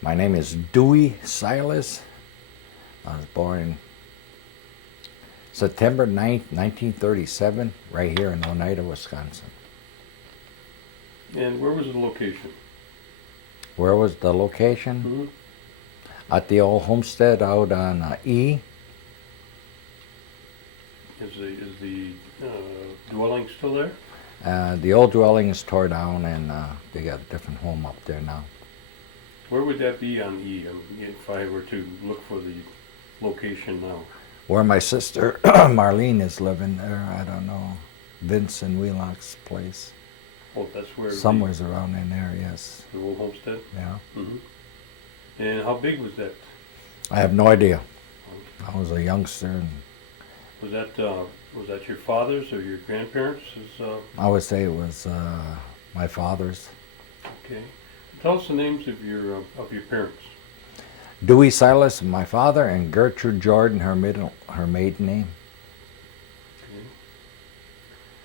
My name is Dewey Silas. I was born September 9th, 1937, right here in Oneida, Wisconsin. And where was the location? Where was the location? Mm-hmm. At the old homestead out on E. Is the dwelling still there? The old dwelling is tore down and they got a different home up there now. Where would that be on E? If I were to look for the location now. Where my sister Marlene is living there, I don't know. Vince and Wheelock's place. Oh, that's where Somewhere's around in there, yes. the old homestead. Yeah. Mm-hmm. And how big was that? I have no idea. I was a youngster and Was that your father's or your grandparents'? I would say it was my father's. Okay. Tell us the names of your parents. Dewey Silas, my father, and Gertrude Jordan, her maiden name. Okay.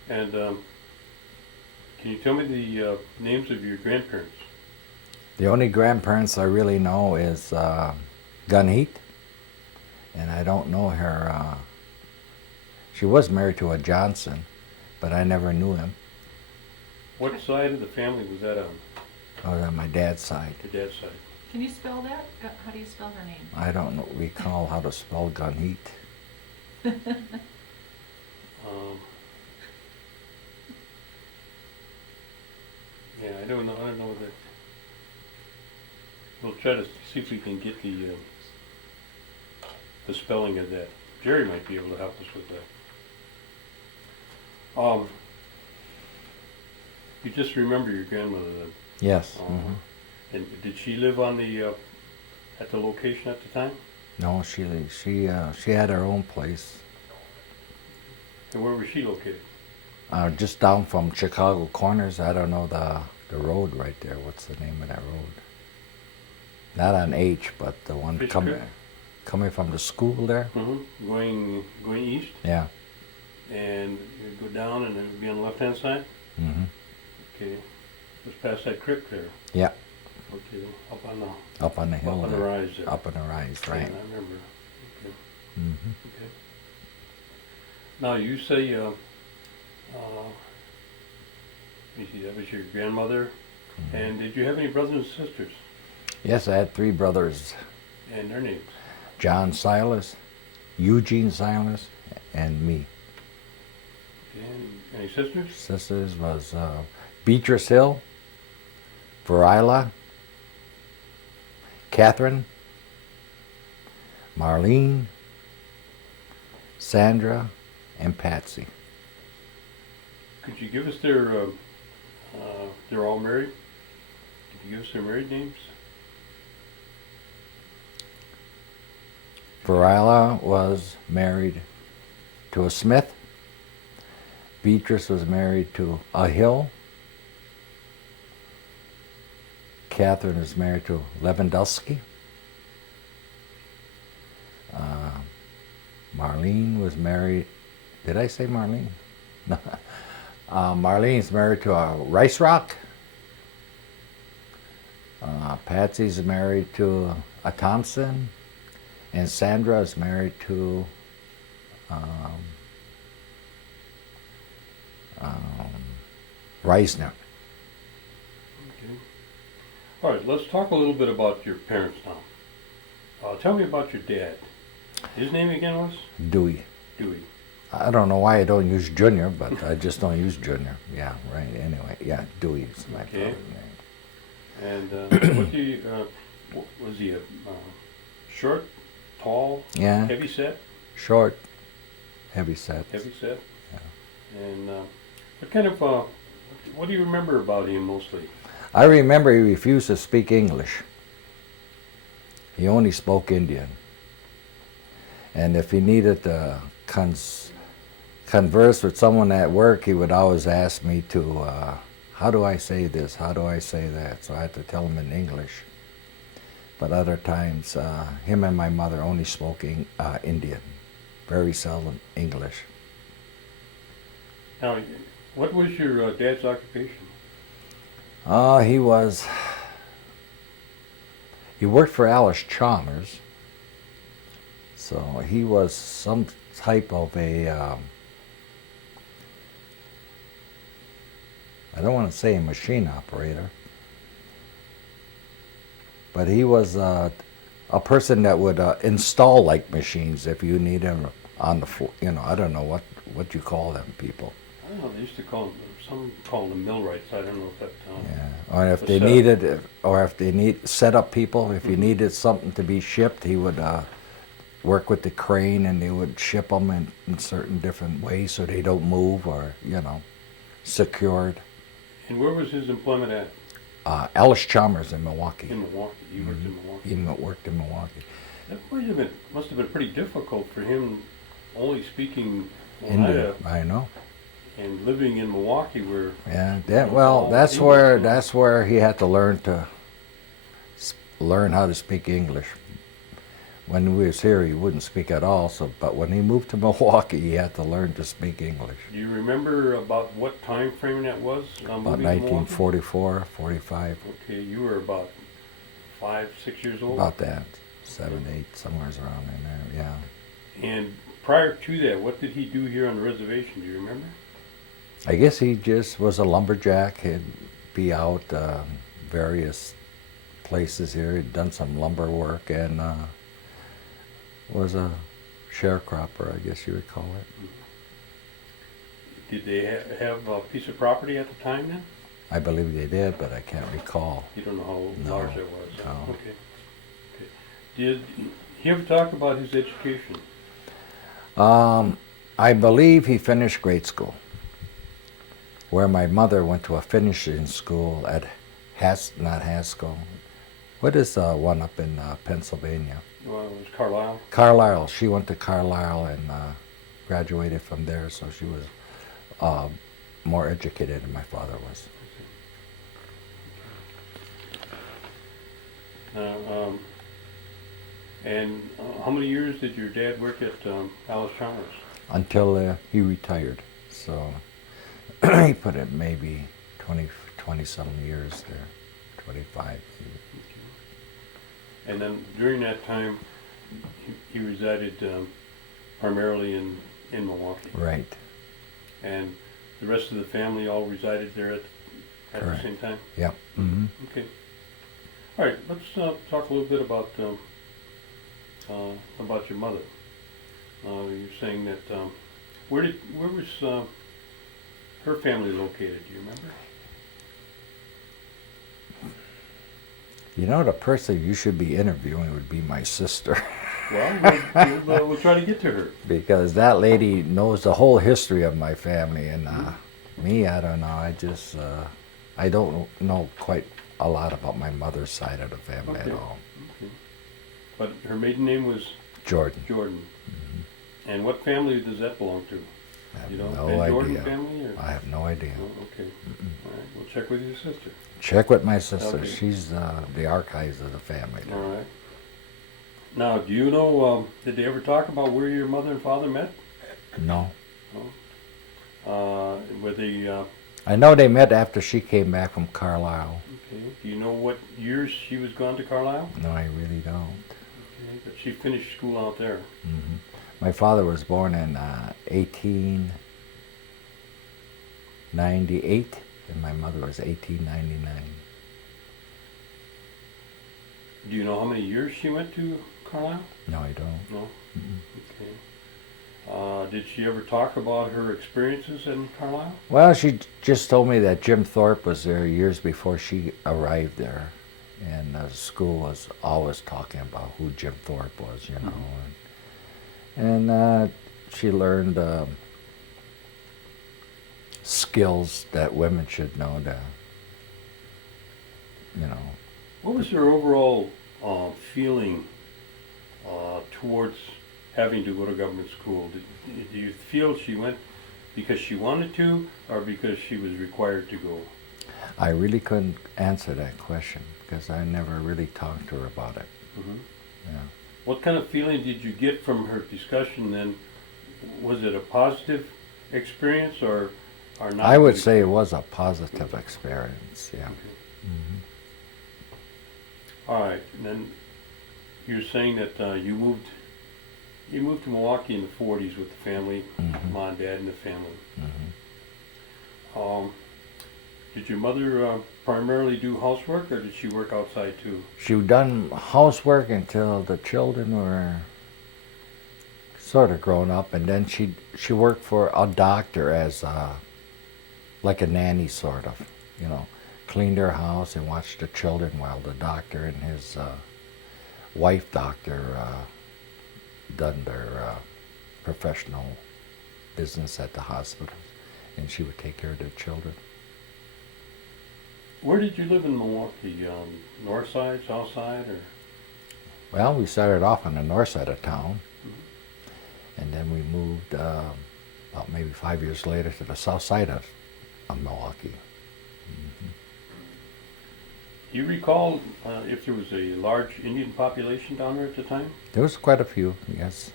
And can you tell me the names of your grandparents? The only grandparents I really know is Gunheat, and I don't know her. She was married to a Johnson, but I never knew him. What side of the family was that on? I was on my dad's side. Your dad's side. Can you spell that? How do you spell her name? I don't recall how to spell Gunheat. Yeah, I don't know. I don't know that. We'll try to see if we can get the spelling of that. Jerry might be able to help us with that. You just remember your grandmother then? Yes. And did she live on the at the location at the time? No, she had her own place. And where was she located? Just down from Chicago Corners. I don't know the road right there. What's the name of that road? Not on H, but the one coming from the school there. Mm-hmm. Going east. Yeah. And you go down, and it would be on the left-hand side. Mm-hmm. Okay. Just past that creek there. Yeah. Okay. Up on the hill. Up on the there. rise there. Up on the rise, Yeah, right. I remember. Okay. Mm-hmm. Okay. Now you say, let me see, that was your grandmother. Mm-hmm. And did you have any brothers and sisters? Yes, I had 3 brothers. And their names? John Silas, Eugene Silas, and me. And any sisters? Sisters was Beatrice Hill, Verila, Catherine, Marlene, Sandra, and Patsy. Could you give us their, they're all married? Could you give us their married names? Verila was married to a Smith. Beatrice was married to a Hill. Catherine was married to Lewandowski. Marlene was married, did I say Marlene? No. Marlene's married to a Rice Rock. Patsy's married to a Thompson. And Sandra is married to Reisner. Okay. All right, let's talk a little bit about your parents now. Tell me about your dad. His name again was? Dewey. Dewey. I don't know why I don't use Junior, but I just don't use Junior. Yeah, right. Anyway, yeah, Dewey is my father's name. And was he a short, tall, Yeah, heavy set? short, heavy set. Heavy set? Yeah. And what kind of, what do you remember about him mostly? I remember he refused to speak English. He only spoke Indian. And if he needed to converse with someone at work, he would always ask me to, how do I say this? How do I say that? So I had to tell him in English. But other times, him and my mother only spoke Indian, very seldom English. Now, what was your dad's occupation? He He worked for Alice Chalmers, so he was some type of a, I don't want to say a machine operator, but he was a person that would install like machines if you need him on the floor. You know, I don't know what you call them people. I don't know, they used to call them, some call them millwrights, I don't know if that, Yeah, or if the they setup. needed, or if they need setup people, if you Mhm. needed something to be shipped, he would work with the crane and they would ship them in certain different ways so they don't move or, you know, secured. And where was his employment at? Alice Chalmers in Milwaukee. In Milwaukee, he worked in Milwaukee. He worked in Milwaukee. That must have been pretty difficult for him, only speaking Indian, Oneida I know. and living in Milwaukee where, Yeah, well, that's where he had to learn how to speak English. When he was here, he wouldn't speak at all. So, but when he moved to Milwaukee, he had to learn to speak English. do you remember about what time frame that was? About Moving to Milwaukee? 1944, 45, Okay, you were about 5, 6 years old? about that, 7, 8, somewhere around in there. Yeah. And prior to that, what did he do here on the reservation? Do you remember? I guess he just was a lumberjack. He'd be out various places here. He'd done some lumber work and was a sharecropper, I guess you would call it. Did they have a piece of property at the time then? I believe they did, but I can't recall. You don't know how No, large it was? no. Okay. Okay. Did he ever talk about his education? I believe he finished grade school, where my mother went to a finishing school at not Haskell. What is one up in Pennsylvania? Well, it was Carlisle. Carlisle. She went to Carlisle and graduated from there, so she was more educated than my father was. And how many years did your dad work at Alice Chalmers? Until he retired. So he put in maybe 20 some years there, 25 maybe. And then during that time, he resided primarily in Milwaukee. Right. And the rest of the family all resided there at the Correct. same time? Yep. Mm-hmm. Okay. All right, let's talk a little bit about your mother. You're saying that, where was her family located, do you remember? You know, the person you should be interviewing would be my sister. Well, we'll try to get to her. Because that lady knows the whole history of my family, and me, I don't know. I don't know quite a lot about my mother's side of the family at Okay. all. Okay. But her maiden name was Jordan. Jordan. And what family does that belong to? I have You don't no Van Jordan idea. family? Or? I have no idea. Oh, okay. All right. We'll check with your sister. Check with my sister. Okay. She's the archives of the family. All right. Now, do you know, did they ever talk about where your mother and father met? No. Were they, I know they met after she came back from Carlisle. okay. Do you know what years she was gone to Carlisle? No, I really don't. Okay. But she finished school out there. Hmm. My father was born in 1898, and my mother was 1899. Do you know how many years she went to Carlisle? No, I don't. No? Mm-mm. Okay. Did she ever talk about her experiences in Carlisle? Well, she just told me that Jim Thorpe was there years before she arrived there, and the school was always talking about who Jim Thorpe was, you know. And she learned skills that women should know to, you know. What was her overall feeling towards having to go to government school? Do you feel she went because she wanted to, or because she was required to go? I really couldn't answer that question because I never really talked to her about it. Mm-hmm. Yeah. What kind of feeling did you get from her discussion then? Was it a positive experience or not? I would say it was a positive experience, yeah. Okay. Mhm. All right, and then you're saying that you moved to Milwaukee in the 40s with the family, mom, dad, and the family. Um, did your mother primarily do housework, or did she work outside too? She done housework until the children were sort of grown up, and then she worked for a doctor as like a nanny sort of, you know, cleaned her house and watched the children while the doctor and his wife doctor done their professional business at the hospitals, and she would take care of the children. Where did you live in Milwaukee? North side, south side, or? Well, we started off on the north side of town, and then we moved about maybe 5 years later to the south side of Milwaukee. Do you recall if there was a large Indian population down there at the time? There was quite a few, yes.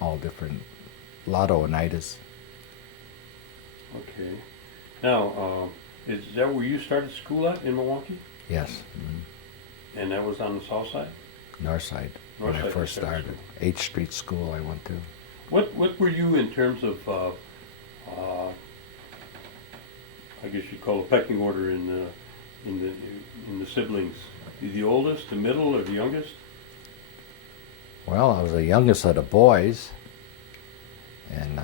All different, a lot of Oneidas. Okay. Now, is that where you started school at, in Milwaukee? Yes, And that was on the south side? north side. North When I side first you started started. 8th Street School I went to. What were you in terms of, I guess you'd call a pecking order in the siblings? You the oldest, the middle, or the youngest? Well, I was the youngest of the boys, and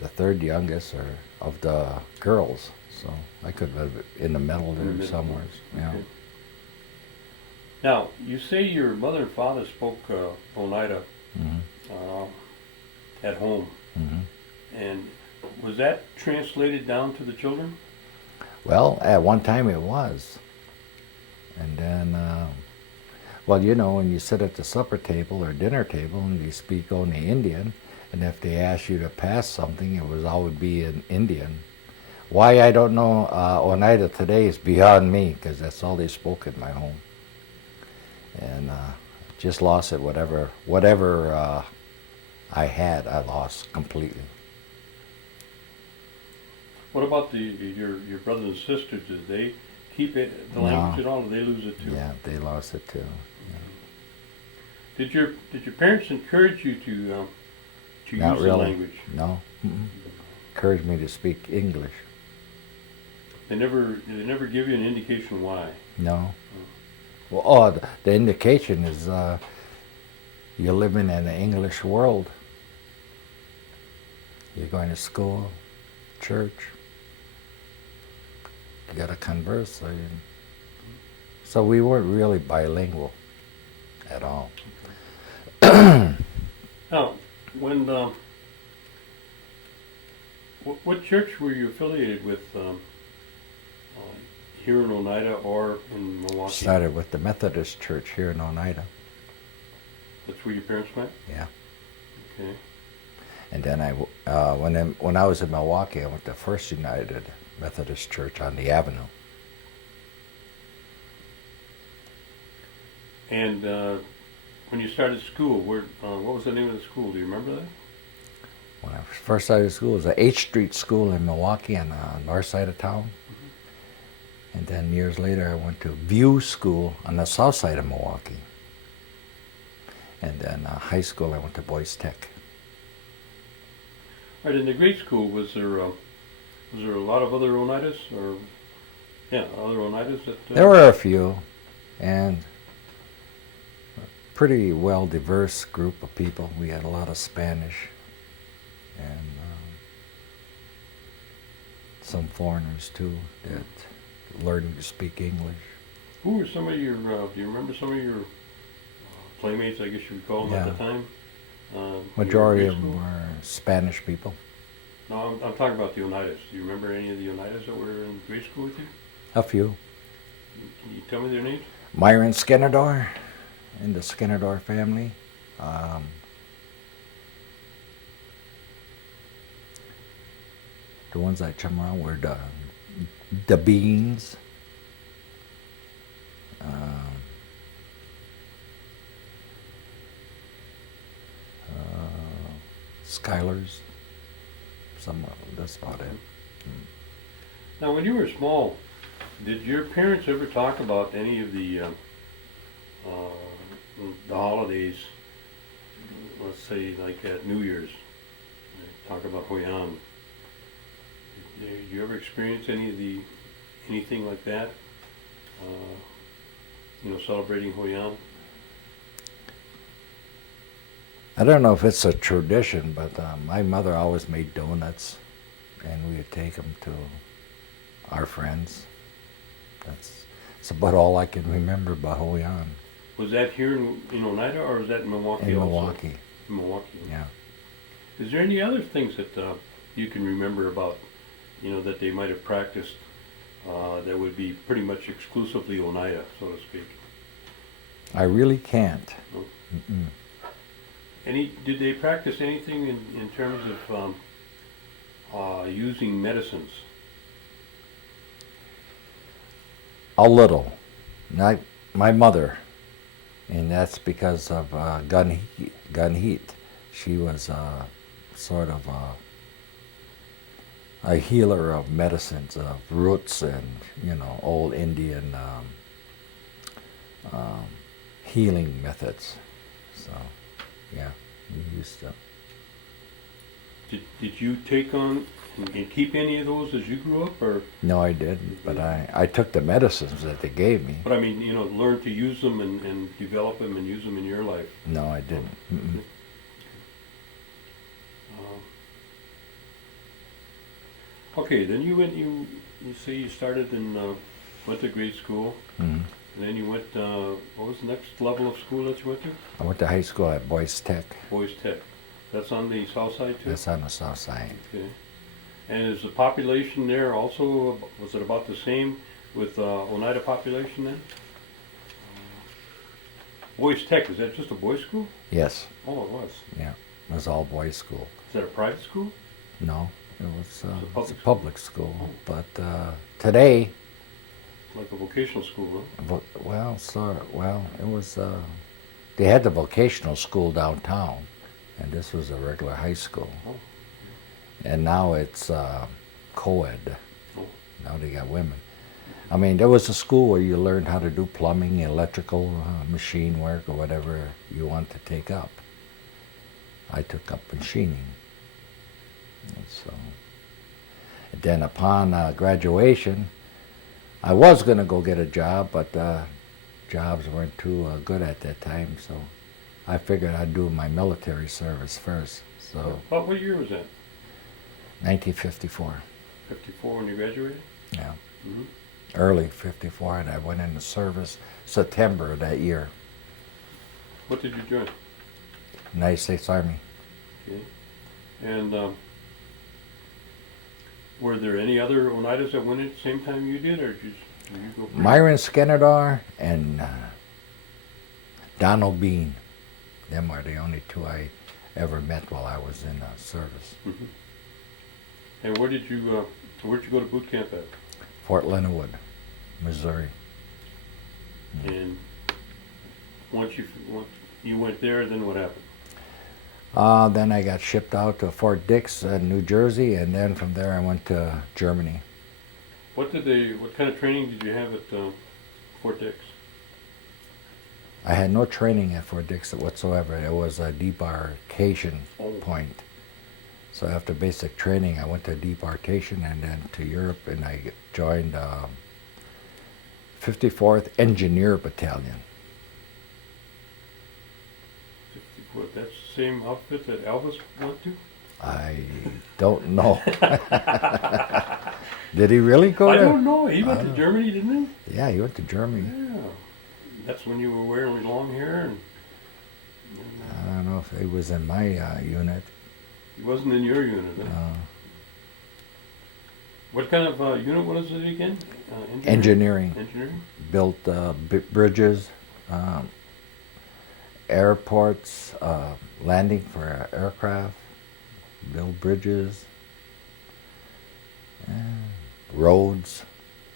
the third youngest of the girls. So I could have been in the middle In the there middle. somewhere. Yeah. Okay. Now, you say your mother and father spoke Oneida at home, and was that translated down to the children? Well, at one time it was. And then, well, you know, when you sit at the supper table or dinner table and you speak only Indian, and if they ask you to pass something, it was always be in Indian. Why, I don't know. Oneida today is beyond me, because that's all they spoke in my home. And just lost it. Whatever I had, I lost completely. What about your brothers and sisters? Did they keep it, the No. language at all, or did they lose it too? Yeah, they lost it too. Did your parents encourage you to Not use the really. language? No. Encouraged me to speak English. They never give you an indication why. No. Well, the indication is you're living in an English world. You're going to school, church. You got to converse. So we weren't really bilingual at all. Now, when what church were you affiliated with here in Oneida or in Milwaukee? Started with the Methodist Church here in Oneida. That's where your parents met? Yeah. Okay. And then when I was in Milwaukee, I went to First United Methodist Church on the Avenue. And when you started school, what was the name of the school? Do you remember that? When I first started school, it was a 8th Street School in Milwaukee on the north side of town. And then years later, I went to View School on the south side of Milwaukee. And then high school, I went to Boys Tech. All right, in the grade school, was there a lot of other Oneidas, or other Oneidas that? There were a few, and a pretty well diverse group of people. We had a lot of Spanish, and some foreigners too that learned to speak English. Who were some of your? Do you remember some of your playmates? I guess you would call them at Yeah. the time. Majority your of grade them school? were Spanish people. No, I'm talking about the Oneidas. Do you remember any of the Oneidas that were in grade school with you? A few. Can you tell me their names? Myron Skinnerdor in the Skinnerdor family. The ones that come around were the Beans. Skylers. That's about it. Now, when you were small, Did your parents ever talk about any of the holidays? Let's say like at New Year's, talk about Hoyan. Did you ever experience anything like that? Celebrating Hoyan. I don't know if it's a tradition, but my mother always made donuts, and we would take them to our friends. That's about all I can remember about Hoyan. Was that here in Oneida, or was that in Milwaukee In also? Milwaukee, In Milwaukee. yeah. Is there any other things that you can remember about, that they might have practiced that would be pretty much exclusively Oneida, so to speak? I really can't. No? Mm-mm. Did they practice anything in terms of using medicines? A little. Not my mother, and that's because of gun heat. She was sort of a healer of medicines, of roots, and old Indian healing methods. So, yeah, we used to. Did you take on and keep any of those as you grew up, or? No, I didn't, but I took the medicines that they gave me. But I mean, learn to use them and develop them and use them in your life. No, I didn't. Mm-mm. Okay, then you went. You say you started and went to grade school, Mm-hmm. and then you went. What was the next level of school that you went to? I went to high school at Boys Tech. Boys Tech. That's on the south side too. That's on the south side. Okay. And is the population there also? Was it about the same with Oneida population then? Boys Tech, is that just a boys' school? Yes, Oh, it was. yeah. It was all boys school. Is that a private school? No, it was public a public school. But today, Like a vocational school, huh? well, it was. They had the vocational school downtown, and this was a regular high school. Oh. And now it's co-ed. Oh. Now they got women. I mean, there was a school where you learned how to do plumbing, electrical, machine work, or whatever you want to take up. I took up machining. And so, and then upon graduation, I was going to go get a job, but jobs weren't too good at that time, so I figured I'd do my military service first. So, What year was that? 1954, 54 when you graduated? yeah. Mm-hmm. Early 54, and I went into service September of that year. What did you join? United States Army. Okay. And were there any other Oneidas that went in at the same time you did, or did you go first? Myron Skenadar and Donald Bean. Them are the only two I ever met while I was in service. Mm-hmm. And where'd you go to boot camp at? Fort Leonard, Missouri. And once you went there, then what happened? Then I got shipped out to Fort Dix in New Jersey, and then from there I went to Germany. What kind of training did you have at Fort Dix? I had no training at Fort Dix whatsoever. It was a debarkation point. So after basic training, I went to debarkation and then to Europe, and I joined 54th Engineer Battalion. 54. That's the same outfit that Elvis went to? I don't know. Did he really go I there? don't know. He went to Germany, didn't Yeah, he went to he? Germany. Yeah. That's when you were wearing long hair, and I don't know if he was in my unit. he wasn't in your unit. Huh? What kind of unit was it again? Engineering. Engineering? Built bridges, airports, landing for aircraft, build bridges, roads,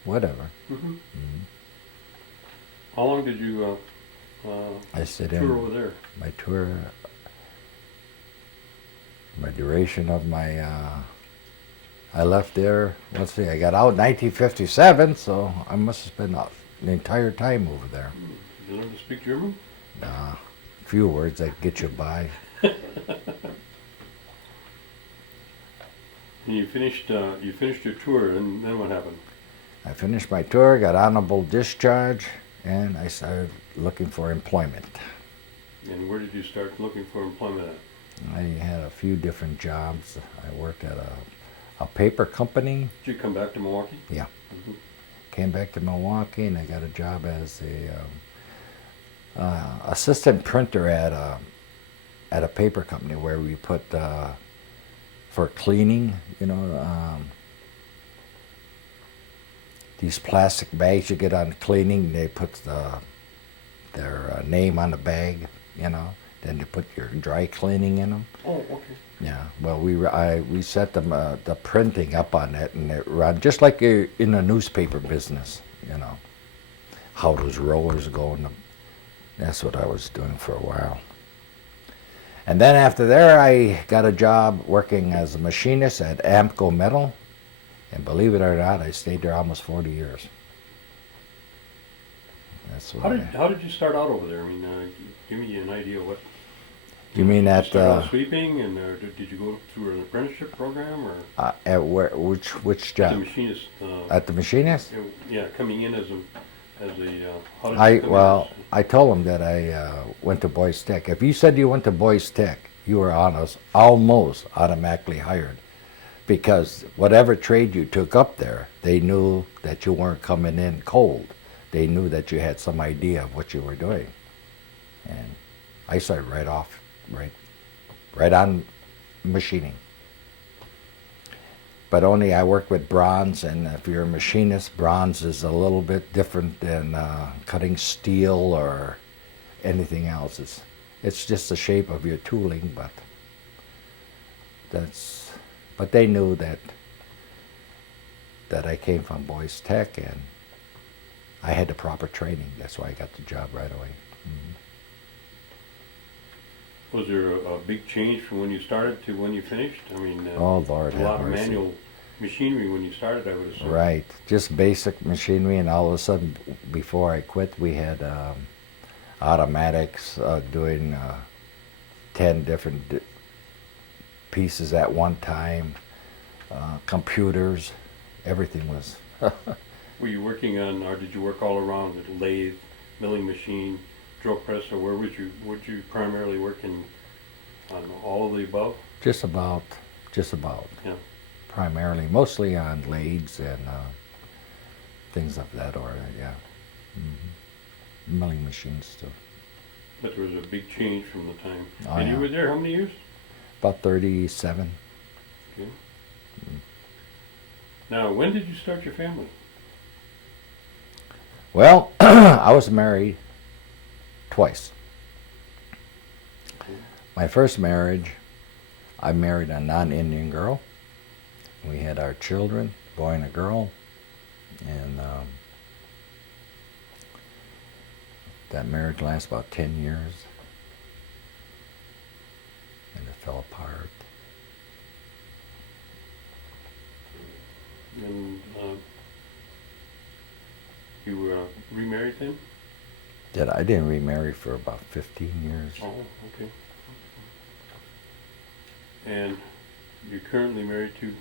whatever. Mm-hmm. Mhm. How long did you I sit tour in over there? my tour, my duration of my I left there, let's see, I got out in 1957, so I must have been out the entire time over there. You learn to speak German? Nah, a few words that get you by. And you finished your tour, and then what happened? I finished my tour, got honorable discharge, and I started looking for employment. And where did you start looking for employment at? I had a few different jobs. I worked at a paper company. Did you come back to Milwaukee? Yeah. Mhm. Came back to Milwaukee, and I got a job as a assistant printer at a paper company where we put for cleaning, these plastic bags you get on cleaning. They put their name on the bag, Then they put your dry cleaning in them. Oh, okay. Yeah. Well, we set them the printing up on it, and it run just like you're in the newspaper business, how those rollers go. That's what I was doing for a while. And then after there, I got a job working as a machinist at Amco Metal. And believe it or not, I stayed there almost 40 years. That's what How did you start out over there? I mean, give me an idea what. You mean Did you at start out sweeping, and did you go through an apprenticeship program, or at which as a job? machinist? At the machinist? Yeah, coming in as a. How did you come in as- I told him that I went to Boys Tech. If you said you went to Boys Tech, you were almost automatically hired, because whatever trade you took up there, they knew that you weren't coming in cold. They knew that you had some idea of what you were doing, and I started right on machining. But only I work with bronze, and if you're a machinist, bronze is a little bit different than cutting steel or anything else. It's just the shape of your tooling, but they knew that I came from Boys Tech, and I had the proper training. That's why I got the job right away. Was there a big change from when you started to when you finished? I mean, Oh, Lord a have lot of mercy. manual machinery when you started, I would assume. Right, just basic machinery, and all of a sudden, before I quit, we had automatics doing 10 different pieces at one time, computers, everything was. Were you working on, or did you work all around the lathe, milling machine, drill press, or where would you primarily work in, on all of the above? Just about. Yeah. Primarily, mostly on lathes and things of that order, yeah. Milling machines too. But there was a big change from the time. Oh, And yeah. you were there how many years? About 37. Okay. Now, when did you start your family? Well, I was married twice. My first marriage, I married a non-Indian girl. We had our children, a boy and a girl, and that marriage lasted about 10 years, and it fell apart. And you were remarried then? I didn't remarry for about 15 years. Oh, okay. And you're currently married to?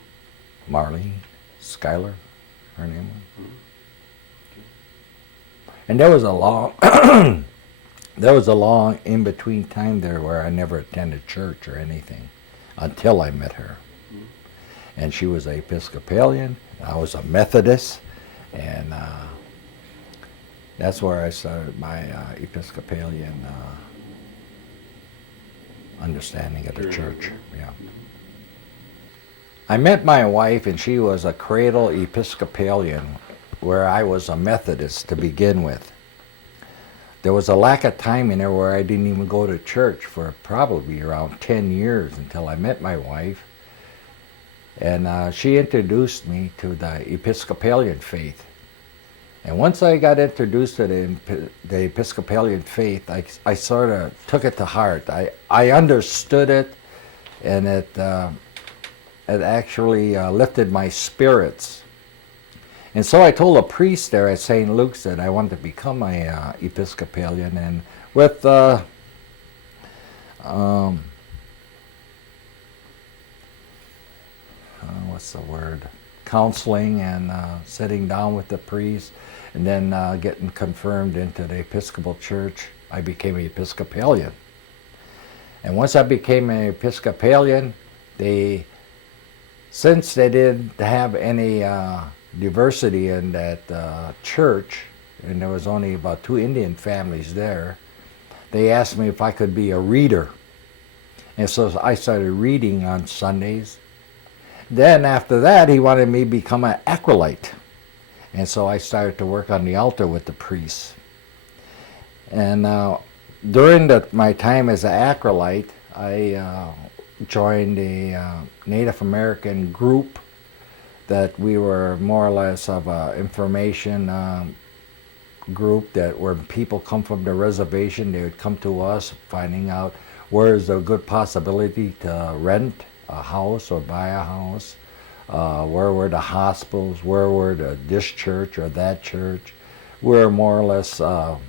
Marlene, Schuyler, her name was. Mhm. And there was a long in-between time there where I never attended church or anything until I met her. Mhm. And she was an Episcopalian, I was a Methodist, and that's where I started my Episcopalian understanding of the Sure. church. Yeah. I met my wife, and she was a cradle Episcopalian, where I was a Methodist to begin with. There was a lack of time in there where I didn't even go to church for probably around 10 years until I met my wife. And she introduced me to the Episcopalian faith. And once I got introduced to the Episcopalian faith, I sort of took it to heart. I understood it, and it actually lifted my spirits. And so I told a priest there at St. Luke's that I wanted to become a Episcopalian, and with what's the word? Counseling and sitting down with the priest, and then getting confirmed into the Episcopal Church, I became an Episcopalian. And once I became an Episcopalian, since they didn't have any diversity in that church, and there was only about 2 Indian families there, they asked me if I could be a reader. And so I started reading on Sundays. Then after that, he wanted me to become an acolyte. And so I started to work on the altar with the priests. And during my time as an acolyte, I joined a Native American group that we were more or less of an information group, that where people come from the reservation, they would come to us finding out where is a good possibility to rent a house or buy a house, where were the hospitals, where were this church or that church. We're more or less a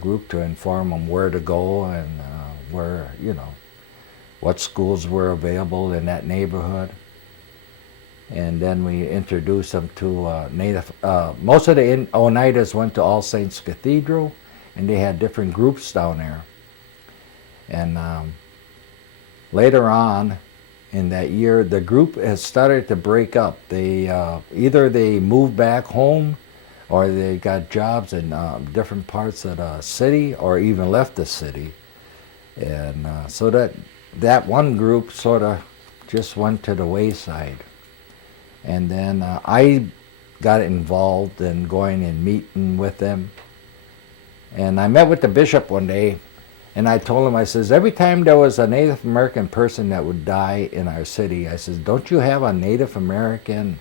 group to inform them where to go and where, what schools were available in that neighborhood. And then we introduced them to Native, most of the Oneidas went to All Saints Cathedral, and they had different groups down there. And later on in that year, the group has started to break up. They either they moved back home, or they got jobs in different parts of the city, or even left the city. And so that one group sort of just went to the wayside. And then I got involved in going and meeting with them. And I met with the bishop one day, and I told him, I says, every time there was a Native American person that would die in our city, I says, don't you have a Native American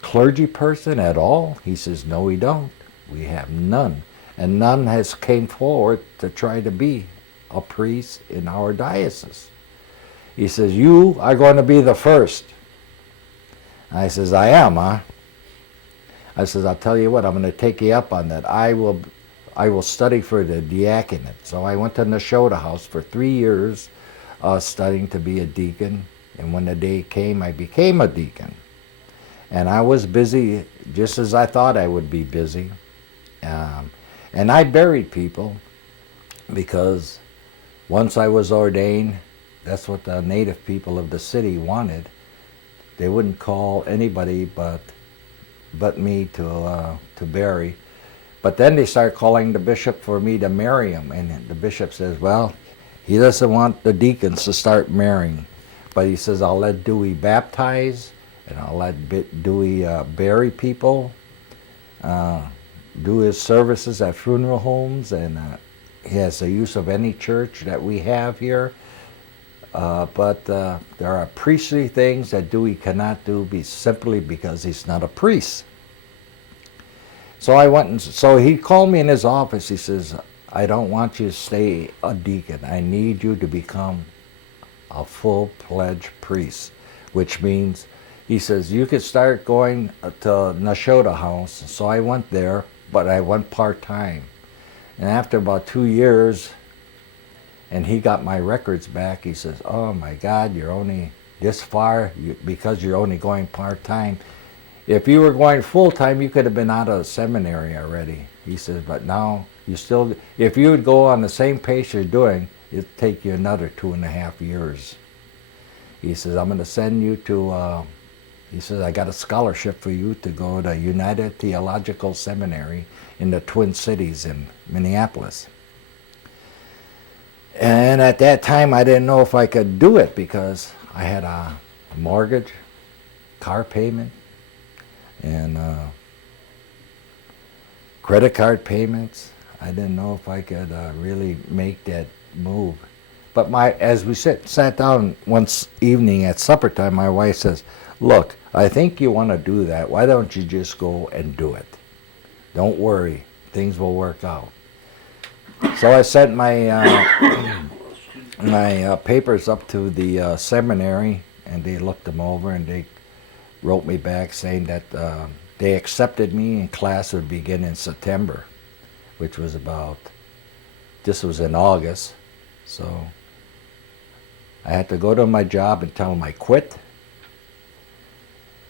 clergy person at all? He says, no, we don't. We have none. And none has came forward to try to be a priest in our diocese. He says, you are going to be the first. I says, I am, huh? I says, I'll tell you what, I'm going to take you up on that. I will study for the diaconate. So I went to Nashotah House for 3 years studying to be a deacon. And when the day came, I became a deacon. And I was busy just as I thought I would be busy. And I buried people because once I was ordained, that's what the native people of the city wanted. They wouldn't call anybody but me to bury. But then they started calling the bishop for me to marry him. And the bishop says, well, he doesn't want the deacons to start marrying. But he says, I'll let Dewey baptize, and I'll let Dewey bury people, do his services at funeral homes, and he has the use of any church that we have here. But there are priestly things that Dewey cannot do simply because he's not a priest. So I went, and so he called me in his office. He says, I don't want you to stay a deacon. I need you to become a full-fledged priest, which means, he says, you could start going to Nashotah House. So I went there, but I went part-time. And after about 2 years, and he got my records back, he says, oh my God, you're only this far because you're only going part-time. If you were going full-time, you could have been out of the seminary already. He says, but now you still, if you would go on the same pace you're doing, it'd take you another 2.5 years. He says, I'm going to send you to, he says, I got a scholarship for you to go to United Theological Seminary in the Twin Cities in Minneapolis. And at that time, I didn't know if I could do it because I had a mortgage, car payment, and credit card payments. I didn't know if I could really make that move. But as we sat down once evening at supper time, my wife says, look, I think you want to do that. Why don't you just go and do it? Don't worry. Things will work out. So I sent my my papers up to the seminary, and they looked them over, and they wrote me back saying that they accepted me and class would begin in September, which was this was in August. So I had to go to my job and tell them I quit.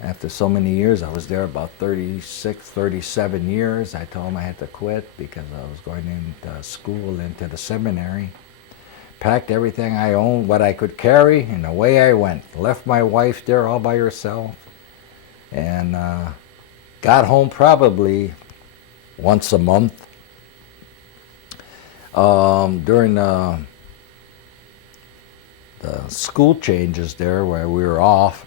After so many years, I was there about 36, 37 years. I told them I had to quit because I was going into school, into the seminary. Packed everything I owned, what I could carry, and away I went. Left my wife there all by herself, and got home probably once a month. During the school changes there where we were off,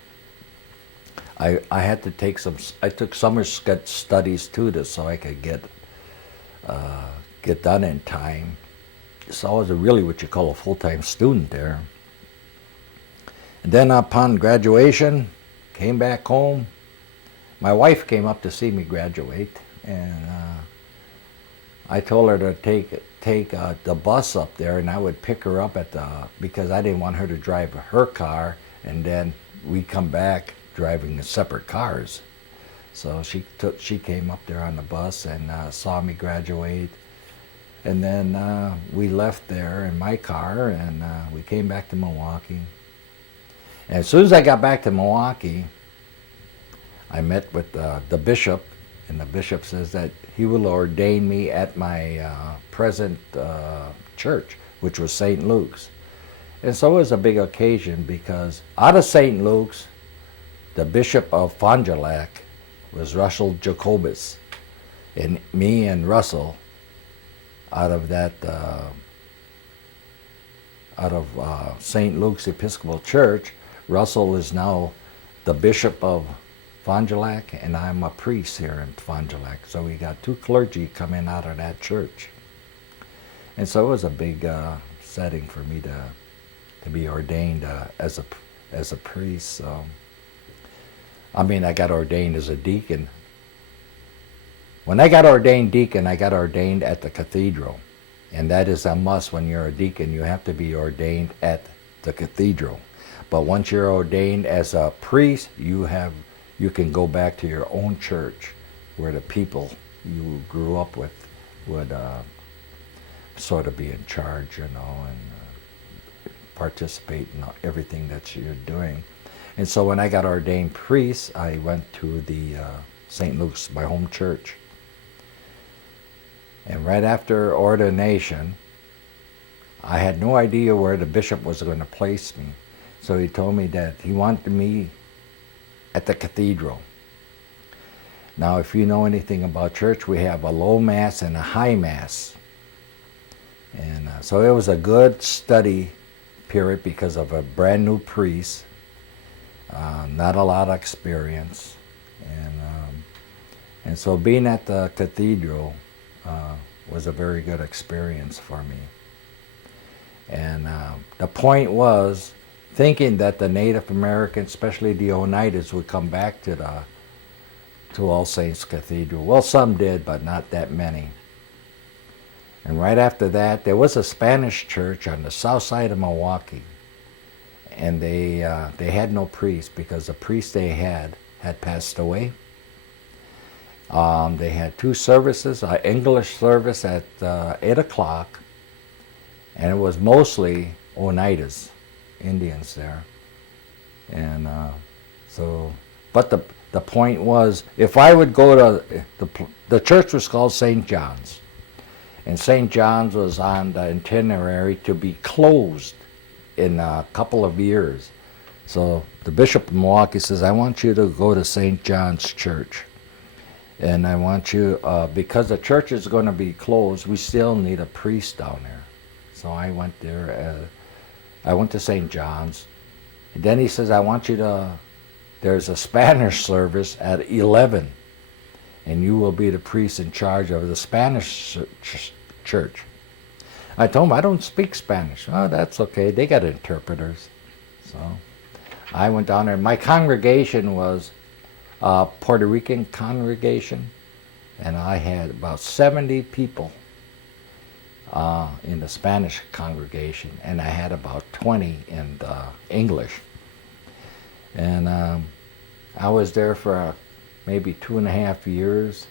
I had to take I took summer studies too, so I could get done in time. So I was really what you call a full-time student there. And then upon graduation, came back home. My wife came up to see me graduate, and I told her to take the bus up there, and I would pick her up because I didn't want her to drive her car, and then we'd come back driving the separate cars. So she came up there on the bus and saw me graduate. And then we left there in my car, and we came back to Milwaukee. And as soon as I got back to Milwaukee, I met with the bishop, and the bishop says that he will ordain me at my present church, which was St. Luke's. And so it was a big occasion because out of St. Luke's, the bishop of Fond du Lac was Russell Jacobus. And me and Russell, out of St. Luke's Episcopal Church, Russell is now the bishop of Fond du Lac, and I'm a priest here in Fond du Lac. So we got two clergy coming out of that church. And so it was a big setting for me to be ordained as a priest. So, I mean, I got ordained as a deacon. When I got ordained deacon, I got ordained at the cathedral. And that is a must. When you're a deacon, you have to be ordained at the cathedral. But once you're ordained as a priest, you can go back to your own church where the people you grew up with would sort of be in charge, and participate in everything that you're doing. And so when I got ordained priest, I went to the St. Luke's, my home church. And right after ordination, I had no idea where the bishop was going to place me. So he told me that he wanted me at the cathedral. Now, if you know anything about church, we have a low mass and a high mass. And so it was a good study period because of a brand new priest, not a lot of experience. And so being at the cathedral was a very good experience for me. And the point was thinking that the Native Americans, especially the Oneidas, would come back to All Saints Cathedral. Well, some did, but not that many. And right after that, there was a Spanish church on the south side of Milwaukee. And they had no priest because the priest they had passed away. They had two services, an English service at 8 o'clock, and it was mostly Oneidas, Indians there. And but the point was, if I would go to, the church was called St. John's, and St. John's was on the itinerary to be closed in a couple of years. So the Bishop of Milwaukee says, I want you to go to St. John's Church. And I want you, because the church is going to be closed, we still need a priest down there. So I went there. I went to St. John's. And then he says, I want you there's a Spanish service at 11. And you will be the priest in charge of the Spanish church. I told him, I don't speak Spanish. Oh, that's okay. They got interpreters. So I went down there. My congregation was a Puerto Rican congregation, and I had about 70 people in the Spanish congregation, and I had about 20 in the English. And I was there for maybe 2.5 years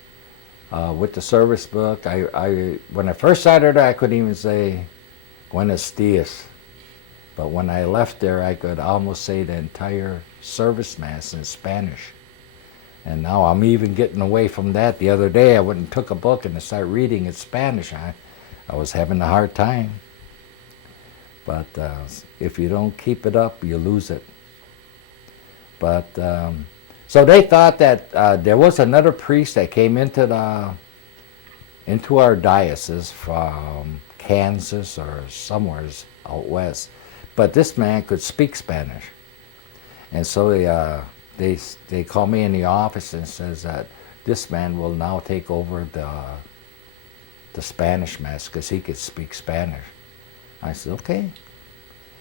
with the service book. When I first started, I couldn't even say Buenos dias. But when I left there, I could almost say the entire service mass in Spanish. And now I'm even getting away from that. The other day, I went and took a book and I started reading in Spanish. I was having a hard time. But if you don't keep it up, you lose it. But so they thought that there was another priest that came into our diocese from Kansas or somewhere out west. But this man could speak Spanish. And so they called me in the office and says that this man will now take over the Spanish mass because he could speak Spanish. I said, okay.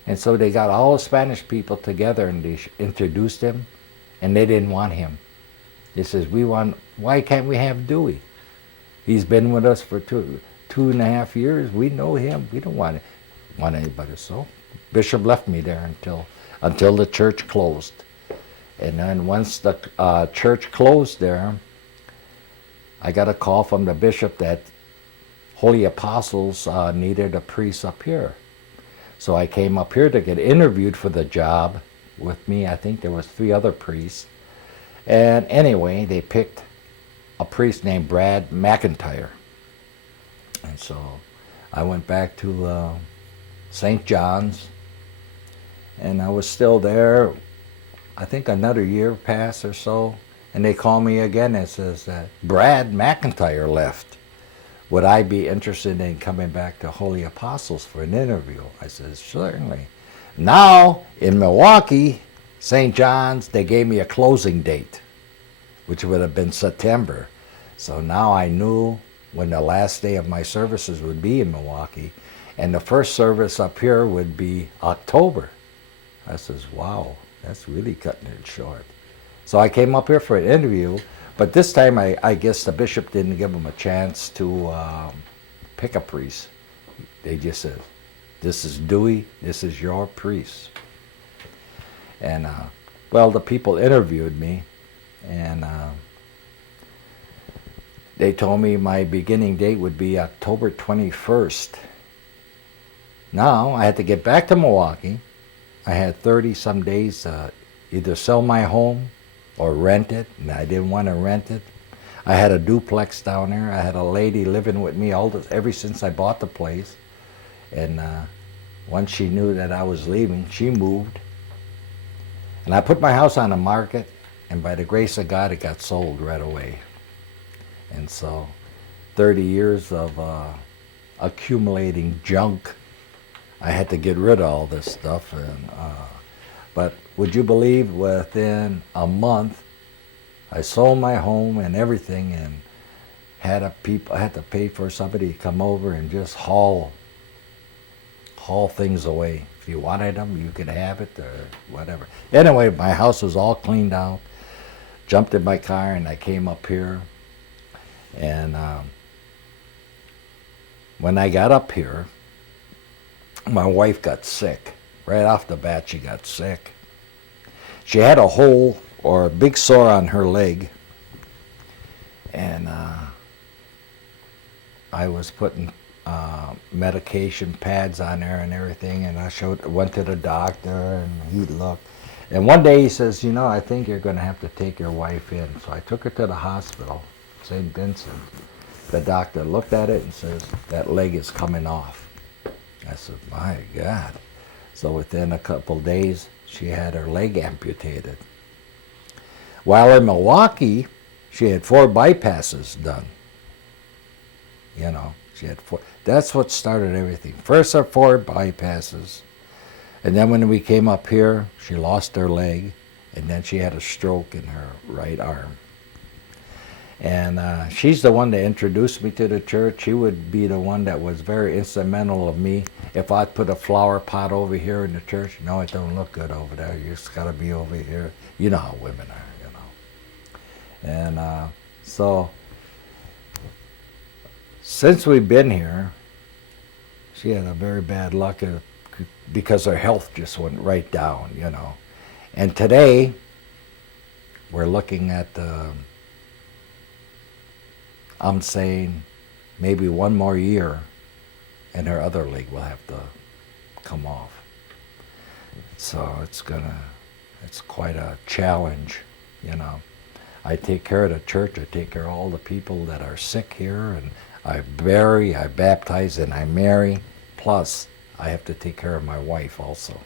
And so they got all the Spanish people together and they introduced him, and they didn't want him. They says, why can't we have Dewey? He's been with us for 2.5 years. We know him. We don't want anybody. So Bishop left me there until the church closed. And then once the church closed there, I got a call from the bishop that Holy Apostles needed a priest up here. So I came up here to get interviewed for the job with me. I think there was 3 other priests. And anyway, they picked a priest named Brad McIntyre. And so I went back to St. John's, and I was still there. I think another year passed or so, and they called me again and says that Brad McIntyre left. Would I be interested in coming back to Holy Apostles for an interview? I said, certainly. Now, in Milwaukee, St. John's, they gave me a closing date, which would have been September. So now I knew when the last day of my services would be in Milwaukee, and the first service up here would be October. I says, wow, that's really cutting it short. So I came up here for an interview, but this time I guess the bishop didn't give him a chance to pick a priest. They just said, this is Dewey, this is your priest. And well, the people interviewed me, and they told me my beginning date would be October 21st. Now I had to get back to Milwaukee. I had 30-some days to either sell my home or rent it, and I didn't want to rent it. I had a duplex down there. I had a lady living with me ever since I bought the place. And once she knew that I was leaving, she moved. And I put my house on the market, and by the grace of God, it got sold right away. And so 30 years of accumulating junk, I had to get rid of all this stuff. And but would you believe, within a month, I sold my home and everything, and had to pay for somebody to come over and just haul things away. If you wanted them, you could have it or whatever. Anyway, my house was all cleaned out. Jumped in my car and I came up here. And when I got up here, my wife got sick. Right off the bat, she got sick. She had a hole or a big sore on her leg, and I was putting medication pads on there and everything, and went to the doctor, and he looked. And one day he says, I think you're going to have to take your wife in. So I took her to the hospital, St. Vincent. The doctor looked at it and says, that leg is coming off. I said, my God. So within a couple days, she had her leg amputated. While in Milwaukee, she had 4 bypasses done. She had 4. That's what started everything. First, her 4 bypasses. And then when we came up here, she lost her leg. And then she had a stroke in her right arm. And she's the one that introduced me to the church. She would be the one that was very instrumental of me. If I put a flower pot over here in the church, no, it don't look good over there. You just got to be over here. You know how women are, And so, since we've been here, she had a very bad luck because her health just went right down, And today, we're looking at, I'm saying, maybe one more year, and her other leg will have to come off. So it's quite a challenge, you know. I take care of the church, I take care of all the people that are sick here, and I bury, I baptize, and I marry. Plus, I have to take care of my wife also,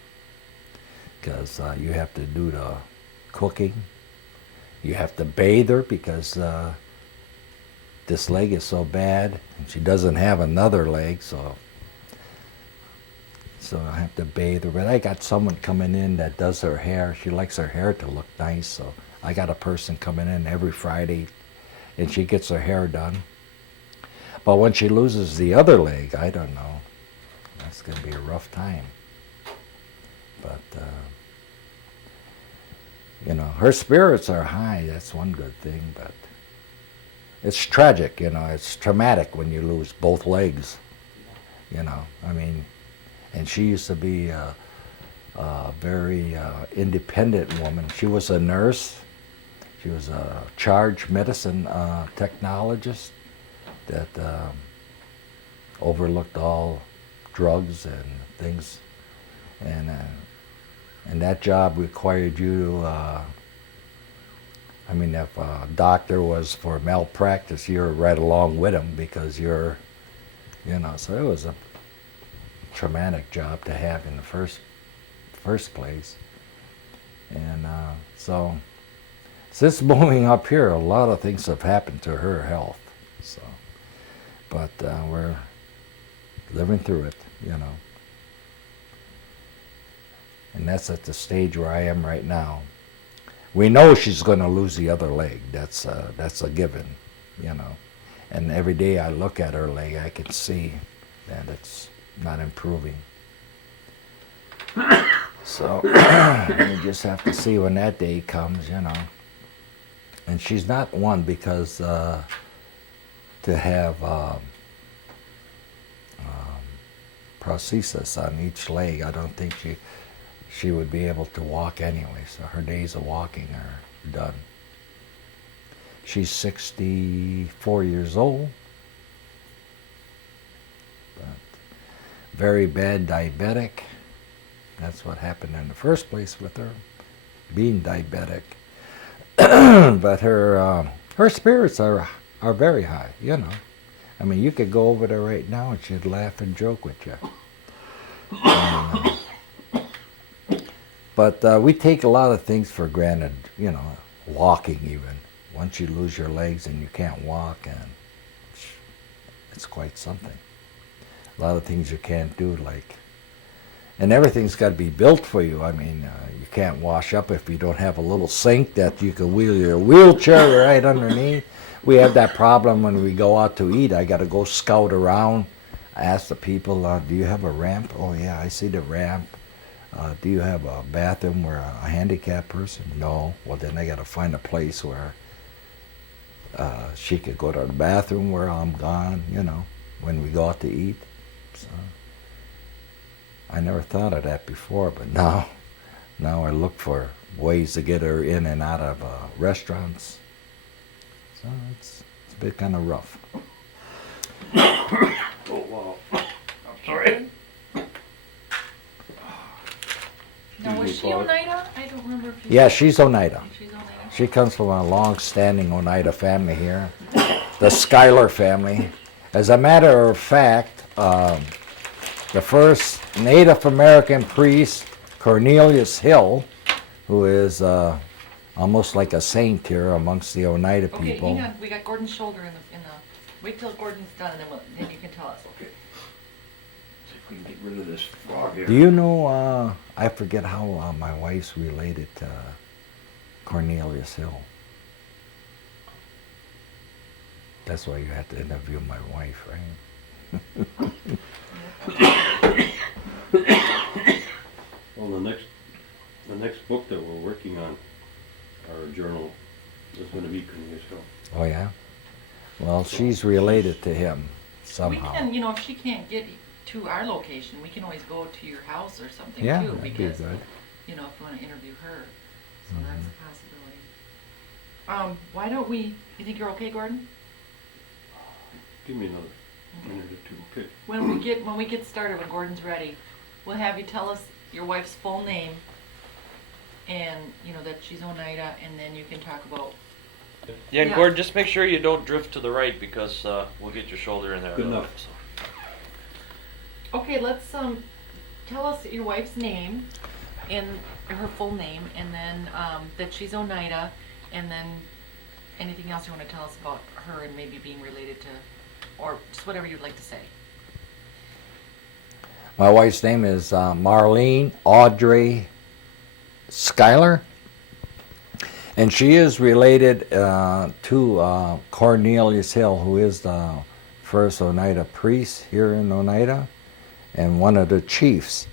because you have to do the cooking. You have to bathe her because this leg is so bad, and she doesn't have another leg, so I have to bathe her. But I got someone coming in that does her hair. She likes her hair to look nice, so I got a person coming in every Friday, and she gets her hair done. But when she loses the other leg, I don't know. That's going to be a rough time. But, you know, her spirits are high. That's one good thing, but it's tragic, you know. It's traumatic when you lose both legs, you know. I mean, and she used to be a very independent woman. She was a nurse. She was a charge medicine technologist that overlooked all drugs and things, and that job required you to, I mean, if a doctor was for malpractice, you're right along with him because you're, you know, so it was a traumatic job to have in the first place. And so since moving up here, a lot of things have happened to her health. So, but we're living through it, you know. And that's at the stage where I am right now. We know she's going to lose the other leg. That's a given, you know. And every day I look at her leg, I can see that it's not improving. So we just have to see when that day comes, you know. And she's not one because to have prosthesis on each leg, I don't think she would be able to walk anyway. So her days of walking are done. She's 64 years old. But very bad diabetic. That's what happened in the first place with her, being diabetic. But her spirits are very high, you know. I mean, you could go over there right now and she'd laugh and joke with you. But we take a lot of things for granted, you know, walking even. Once you lose your legs and you can't walk, and it's quite something. A lot of things you can't do, like, and everything's got to be built for you. I mean, you can't wash up if you don't have a little sink that you can wheel your wheelchair right underneath. We have that problem when we go out to eat. I got to go scout around. I ask the people, do you have a ramp? Oh yeah, I see the ramp. Do you have a bathroom where a handicapped person? No. Well, then I got to find a place where she could go to the bathroom where I'm gone, you know, when we go out to eat. So I never thought of that before, but now I look for ways to get her in and out of restaurants. So it's a bit kind of rough. Oh, wow. I'm sorry. Now, was she Oneida? I don't remember if you Yeah, she's Oneida. She's Oneida. She comes from a long-standing Oneida family here, the Schuyler family. As a matter of fact, the first Native American priest, Cornelius Hill, who is almost like a saint here amongst the Oneida Okay, people. hang on. We got Gordon's shoulder in the. Wait till Gordon's done, and then you can tell us. Okay. See if we can get rid of this frog here. Do you know, I forget how my wife's related to Cornelius Hill. That's why you have to interview my wife, right? Well, the next book that we're working on, our journal, is going to be Cornelius Hill. Oh yeah? Well, she's related to him somehow. We can, if she can't get to our location, we can always go to your house or something Yeah, too. that'd be Because good. you know, if we wanna interview her, so that's a possibility. Why don't we, you think you're okay, Gordon? Give me another minute or two, okay? When we get started, when Gordon's ready, we'll have you tell us your wife's full name and, you know, that she's Oneida, and then you can talk about, Yeah, and Yeah. Gordon, just make sure you don't drift to the right because we'll get your shoulder in there. Good otherwise, enough. so. okay, let's, tell us your wife's name and her full name, and then, that she's Oneida, and then anything else you wanna tell us about her and maybe being related to, or just whatever you'd like to say. My wife's name is Marlene Audrey Schuyler, and she is related to Cornelius Hill, who is the first Oneida priest here in Oneida and one of the chiefs.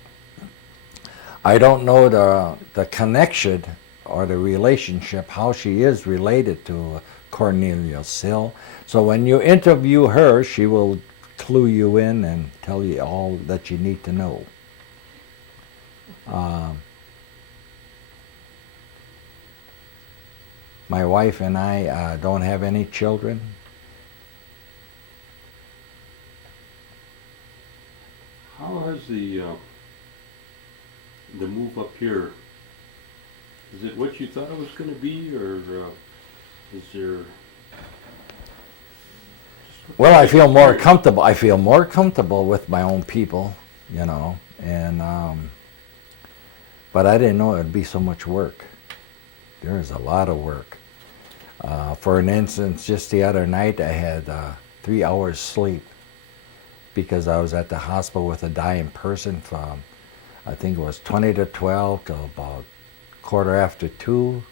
I don't know the connection or the relationship, how she is related to Cornelius Hill. So when you interview her, she will clue you in and tell you all that you need to know. My wife and I don't have any children. How has the move up here, is it what you thought it was gonna be, or is there? Well, I feel more comfortable. I feel more comfortable with my own people, you know, and but I didn't know it would be so much work. There's a lot of work. For an instance, just the other night I had 3 hours sleep because I was at the hospital with a dying person from, I think it was 20 to 12 till about 2:15.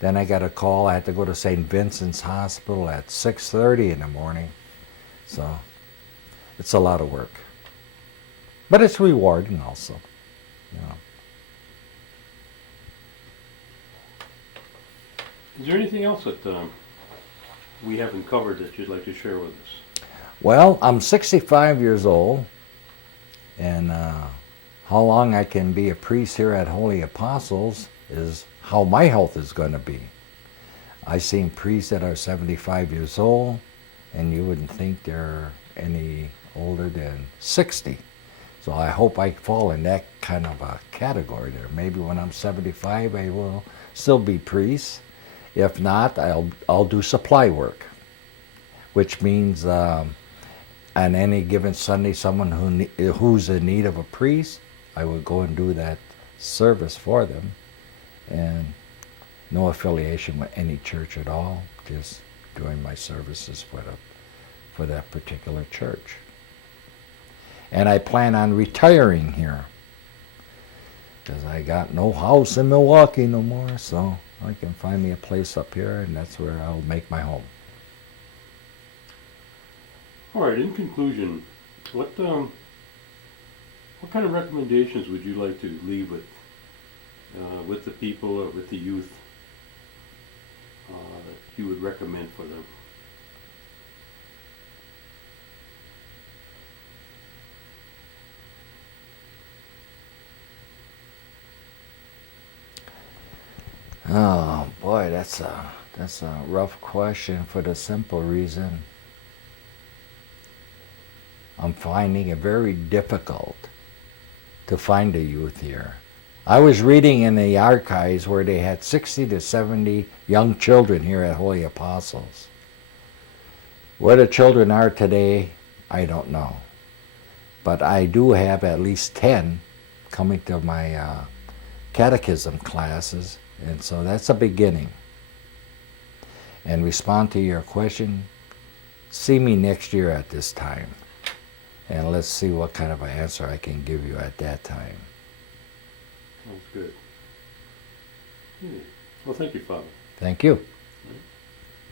Then I got a call. I had to go to St. Vincent's Hospital at 6:30 in the morning. So it's a lot of work. But it's rewarding also, you know. Is there anything else that we haven't covered that you'd like to share with us? Well, I'm 65 years old, and how long I can be a priest here at Holy Apostles is how my health is going to be. I've seen priests that are 75 years old, and you wouldn't think they're any older than 60. So I hope I fall in that kind of a category there. Maybe when I'm 75, I will still be priest. If not, I'll do supply work, which means on any given Sunday, someone who's in need of a priest, I would go and do that service for them, and no affiliation with any church at all, just doing my services for that particular church. And I plan on retiring here because I got no house in Milwaukee no more, so I can find me a place up here, and that's where I'll make my home. All right. In conclusion, what kind of recommendations would you like to leave with the people or with the youth that you would recommend for them? Oh boy, that's a rough question for the simple reason I'm finding it very difficult to find a youth here. I was reading in the archives where they had 60 to 70 young children here at Holy Apostles. Where the children are today, I don't know. But I do have at least 10 coming to my catechism classes, and so that's a beginning. And respond to your question, see me next year at this time, and let's see what kind of an answer I can give you at that time. Sounds good. Well, thank you, Father. Thank you. Right.